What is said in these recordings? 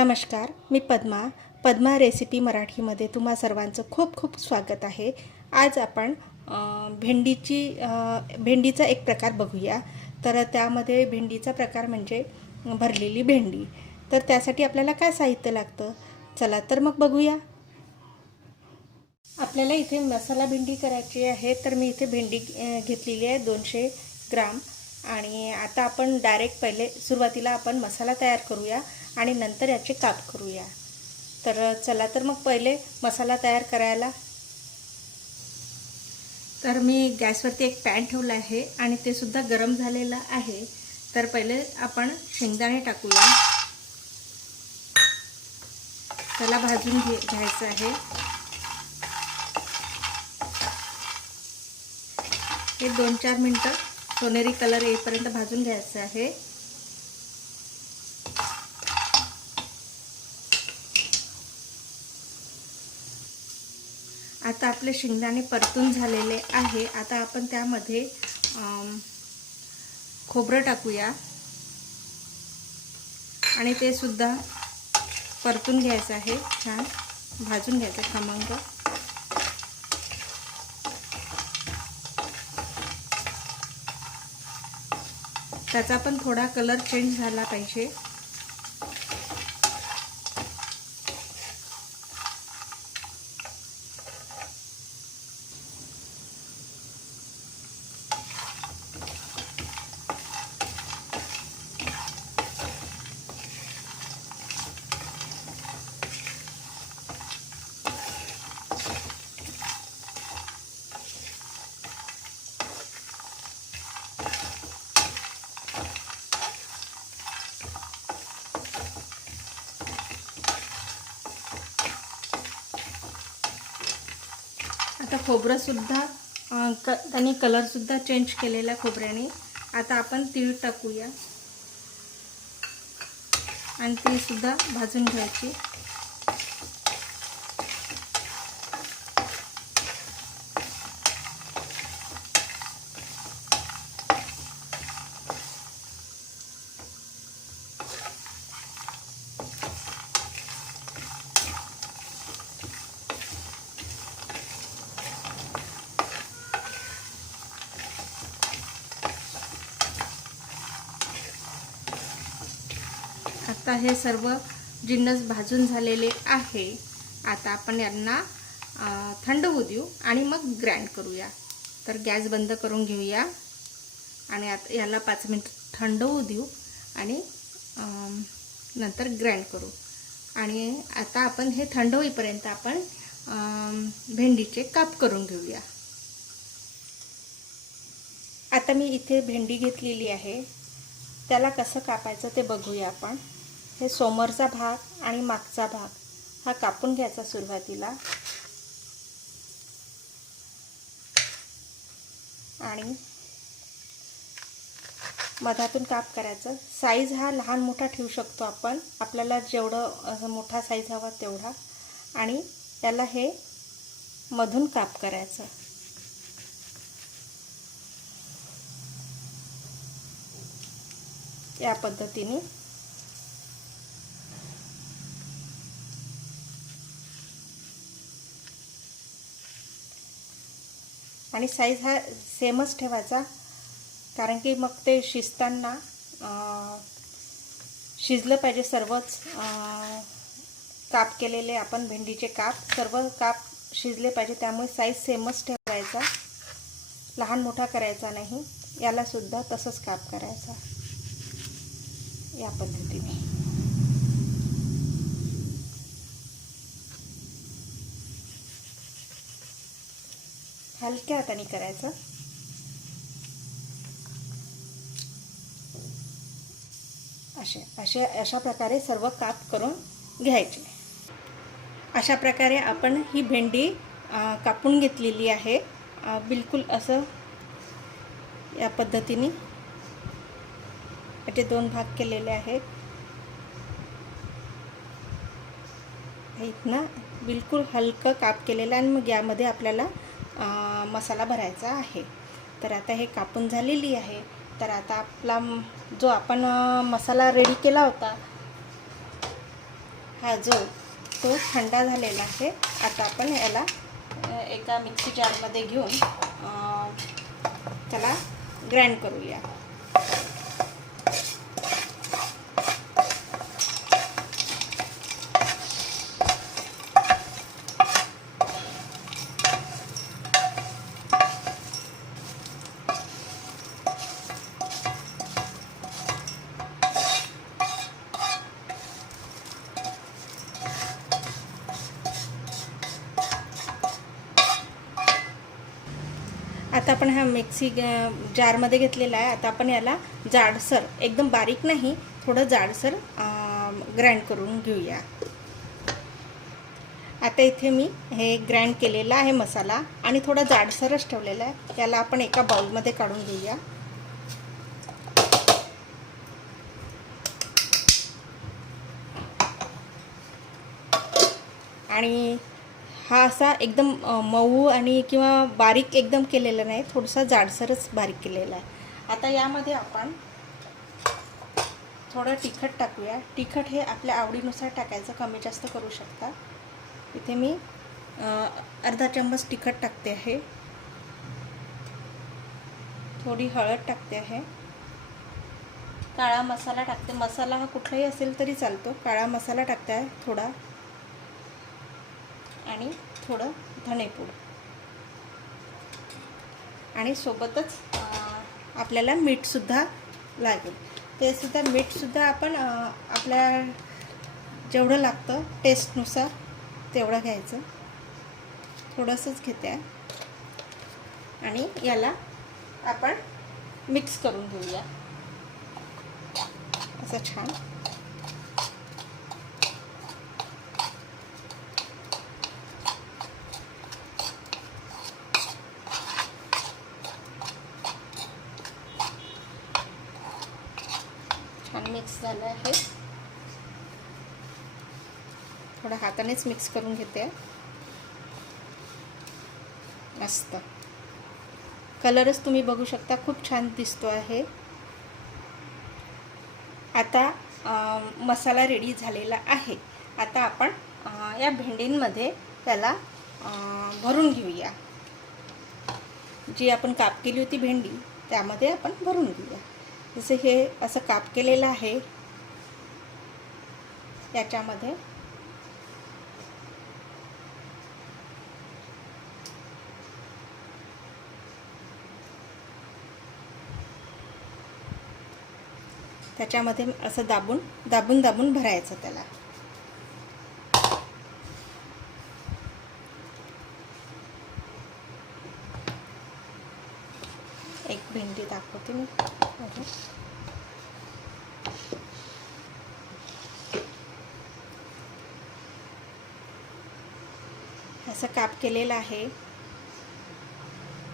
नमस्कार, मी पद्मा रेसिपी मराठीमध्ये तुम्हा सर्वांचं खूप खूप स्वागत आहे। आज आपण भेंडीचा एक प्रकार बघूया। तर त्यामध्ये भेंडीचा प्रकार म्हणजे भरलेली भेंडी। तर त्यासाठी आपल्याला काय साहित्य लागतं, चला तर मग बघूया। आपल्याला इथे मसाला भेंडी करायची आहे, तर मी इथे भेंडी घेतलेली आहे 200 ग्राम। आणि आता आपण डायरेक्ट पहिले सुरुवातीला आपण मसाला तयार करूया आणि नंतर याचे काप करूया। तर चला तर मग पहिले मसाला तयार करायला। तर मी गॅसवरती एक पॅन ठेवला आहे आणि ते सुद्धा गरम झालेलं आहे। तर पहिले आपण शेंगदाणे टाकूया, त्याला भाजून घ्यायचं आहे। हे 2-4 मिनिटं सोनेरी कलर येईपर्यंत भाजून घ्यायचं आहे। आता आपले शेंगदाणे परतून झालेले आहे। आता आपण त्यामध्ये खोबरं टाकूया आणि ते सुद्धा परतून घ्यायचं आहे, छान भाजून घ्यायचं खमंग। त्याचा पण थोडा कलर चेंज झाला पाहिजे। आता खोबरं सुद्धा त्याने कलर सुद्धा चेंज केलेला खोबऱ्याने। आता आपण तीळ टाकूया आणि ती सुद्धा भाजून घ्यायची। आता हे सर्व जिन्नस भाजून झालेले आहे। आता आपण यांना थंड होऊ देऊ आणि मग ग्राइंड करूया। तर गॅस बंद करून घेऊया आणि आता याला 5 मिनिट थंड होऊ देऊ आणि नंतर ग्राइंड करू। आणि आता आपण हे थंड होईपर्यंत आपण भेंडीचे काप करून घेऊया। आता मी इथे भेंडी घेतलेली आहे, त्याला कसं कापायचं ते बघूया आपण। हे समोरचा भाग आणि मागचा भाग हा कापून घ्यायचा सुरुवातीला आणि मधातून काप करायचं। साईज हा लहान मोठा ठेवू शकतो आपण, आपल्याला जेवढं मोठा साईज हवा तेवढा। आणि याला हे मधून काप करायचं। या पद्धतीने आणि साईज हा सेमच ठेवायचा, कारण की मग ते शिजताना शिजलं पाहिजे सर्वच। काप केलेले आपण भेंडीचे काप सर्व काप शिजले पाहिजे, त्यामुळे साईज सेमच ठेवायचा, लहान मोठा करायचा नाही। याला सुद्धा तसंच काप करायचा या पद्धतीने। हलक्या हाताने करायचं। अशा प्रकारे सर्व काप करून घ्यायचे। अशा प्रकारे आपण ही भेंडी कापून घेतलेली आहे। बिलकुल असं या पद्धतीने याचे 2 भाग केलेले आहेत। इथनं बिलकुल हलकं काप केलेलं आणि मग यामध्ये आपल्याला मसाला भरायचा आहे। तर आता हे कापून झालेली आहे। तर आता आपला जो आपण मसाला रेडी केला होता हा जो तो थंड झालेला आहे. आता आपण याला एका मिक्सी जारमध्ये घेऊन त्याला ग्राइंड करूया. आता आपण हा मिक्सी जारमध्ये घेतलेला आहे. आता आपण याला जाडसर, एकदम बारीक नाही, थोडं जाडसर ग्राइंड करून घेऊया. आता इथे मी हे ग्राइंड केलेला आहे मसाला आणि थोडा जाडसरच ठेवलेला आहे. याला आपण एका बाउलमध्ये काढून घेऊया. आणि हा असा एकदम मऊ आणि किंवा बारीक एकदम केलेला नाही, थोडासा जाडसरच बारीक केलेला आहे. आता यामध्ये आपण थोडं तिखट टाकूया. तिखट हे आपल्या आवडीनुसार टाकायचं, कमी जास्त करू शकता. इथे मी अर्धा चम्मच तिखट टाकते आहे. थोडी हळद टाकते आहे. काळा मसाला टाकते. मसाला हा कुठलाही असेल तरी चालतो. काळा मसाला टाकते आहे थोडा, आणि थोडं धणेपूड, आणि सोबतच आपल्याला मीठसुद्धा लागेल. ते सुद्धा मीठसुद्धा आपण आपल्या जेवढं लागतं टेस्टनुसार तेवढं घ्यायचं. थोडंसंच घेते आहे. आणि याला आपण मिक्स करून घेऊया असं छान. छान मिक्स झालं आहे. थोडं हातानेच मिक्स करून घेते. मस्त कलरच तुम्ही बघू शकता, खूप छान दिसतो आहे. आता मसाला रेडी झालेला आहे. आता आपण या भेंडींमध्ये त्याला भरून घेऊया. जी आपण काप केली होती भेंडी त्यामध्ये आपण भरून घेऊया. जसे हे असं काप केलेलं आहे याच्यामध्ये त्याच्यामध्ये असं दाबून दाबून दाबून भरायचं त्याला. एक भेंडी दाखवते मी. असं काप केलेलं आहे,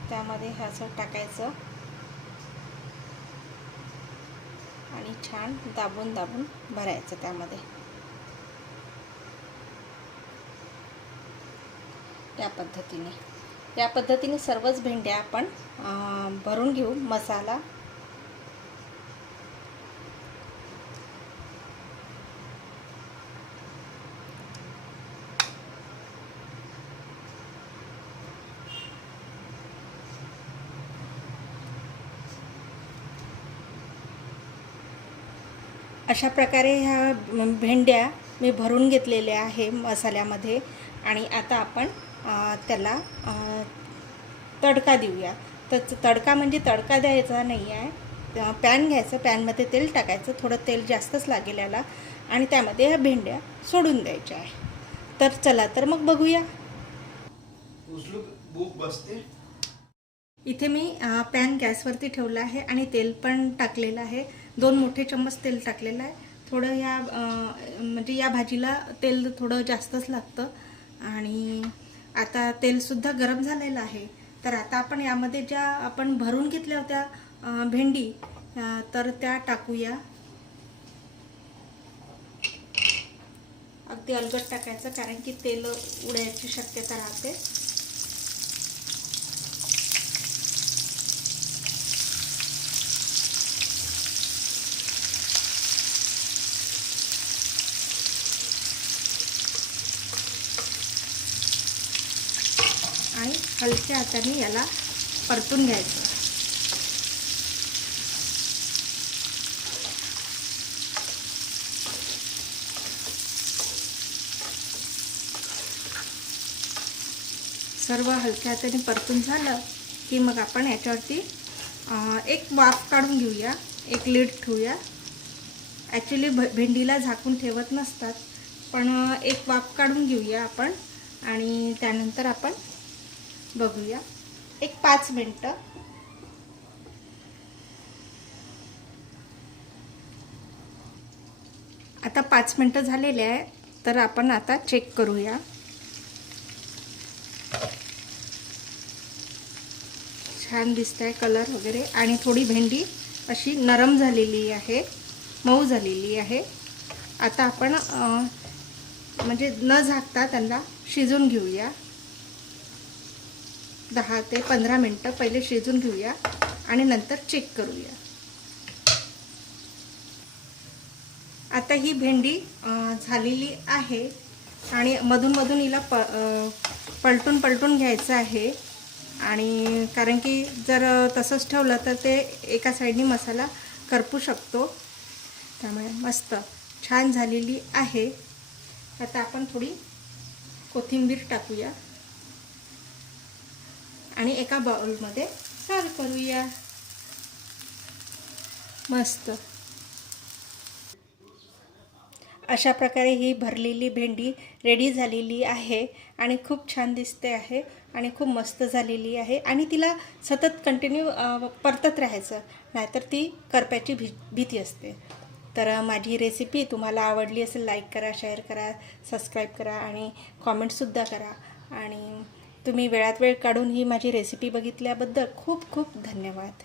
त्यामध्ये असं टाकायचं आणि छान दाबून दाबून भरायचं त्यामध्ये. या पद्धतीने सर्वच भेंड्या आपण भरून घेऊ. मसाला अशा प्रकारे ह्या भेंड्या मी भरून घेतलेल्या आहे मसाल्यामध्ये. आणि आता आपण त्याला तडका देऊया. तर तडका म्हणजे तडका द्यायचा नाही आहे. पॅन घ्यायचं, पॅनमध्ये तेल टाकायचं, थोडं तेल जास्तच लागेल याला, आणि त्यामध्ये ह्या भेंड्या सोडून द्यायच्या आहे. तर चला तर मग बघूया. इथे मी पॅन गॅसवरती ठेवला आहे आणि तेल पण टाकलेलं आहे. 2 मोठे चम्मच तेल टाकलेलं आहे. थोडं या म्हणजे या भाजीला तेल थोडं जास्तच लागतं. आणि आता तेलसुद्धा गरम झालेलं आहे. तर आता आपण यामध्ये ज्या आपण भरून घेतल्या होत्या भेंडी, तर त्या टाकूया. अगदी अलगद टाकायचं, कारण की तेल उडायची शक्यता राहते. हलक्या हाताने याला परतून घ्यायचं. सर्व हलक्या हाताने परतून झालं की मग आपण याच्यावरती एक वाफ काढून घेऊया, एक लीड ठेवूया. ॲक्च्युली भेंडीला झाकून ठेवत नसतात, पण एक वाफ काढून घेऊया आपण आणि त्यानंतर आपण बघूया. एक 5 मिनटं. आता 5 मिनटं झालेले आहे, तर आपण आता चेक करूया. छान दिसतंय कलर वगैरे आणि थोडी भेंडी अशी नरम झालेली आहे, मऊ झालेली आहे. आता आपण म्हणजे न झाकता त्यांना शिजून घेऊया. 10 ते 15 मिनटं पहिले शिजून घेऊया आणि नंतर चेक करूया. आता ही भेंडी झालेली आहे आणि मधून हिला पलटून घ्यायचं आहे. आणि कारण की जर तसंच ठेवलं तर ते एका साईडनी मसाला करपू शकतो, त्यामुळे मस्त छान झालेली आहे. आता आपण थोडी कोथिंबीर टाकूया आणि एका बाउलमध्ये सर्व करूया. मस्त अशा प्रकारे ही भरलेली भेंडी रेडी झालेली आहे आणि खूप छान दिसते आहे आणि खूप मस्त झालेली आहे. आणि तिला सतत कंटिन्यू परतत राहायचं, नाहीतर ती करप्याची भीती असते. तर माझी रेसिपी तुम्हाला आवडली असेल, लाईक करा, शेअर करा, सबस्क्राईब करा आणि कॉमेंटसुद्धा करा. आणि तुम्ही वेळात वेळ काढून ही माझी रेसिपी बघितल्याबद्दल खूप खूप धन्यवाद.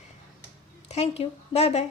थँक्यू. Bye bye.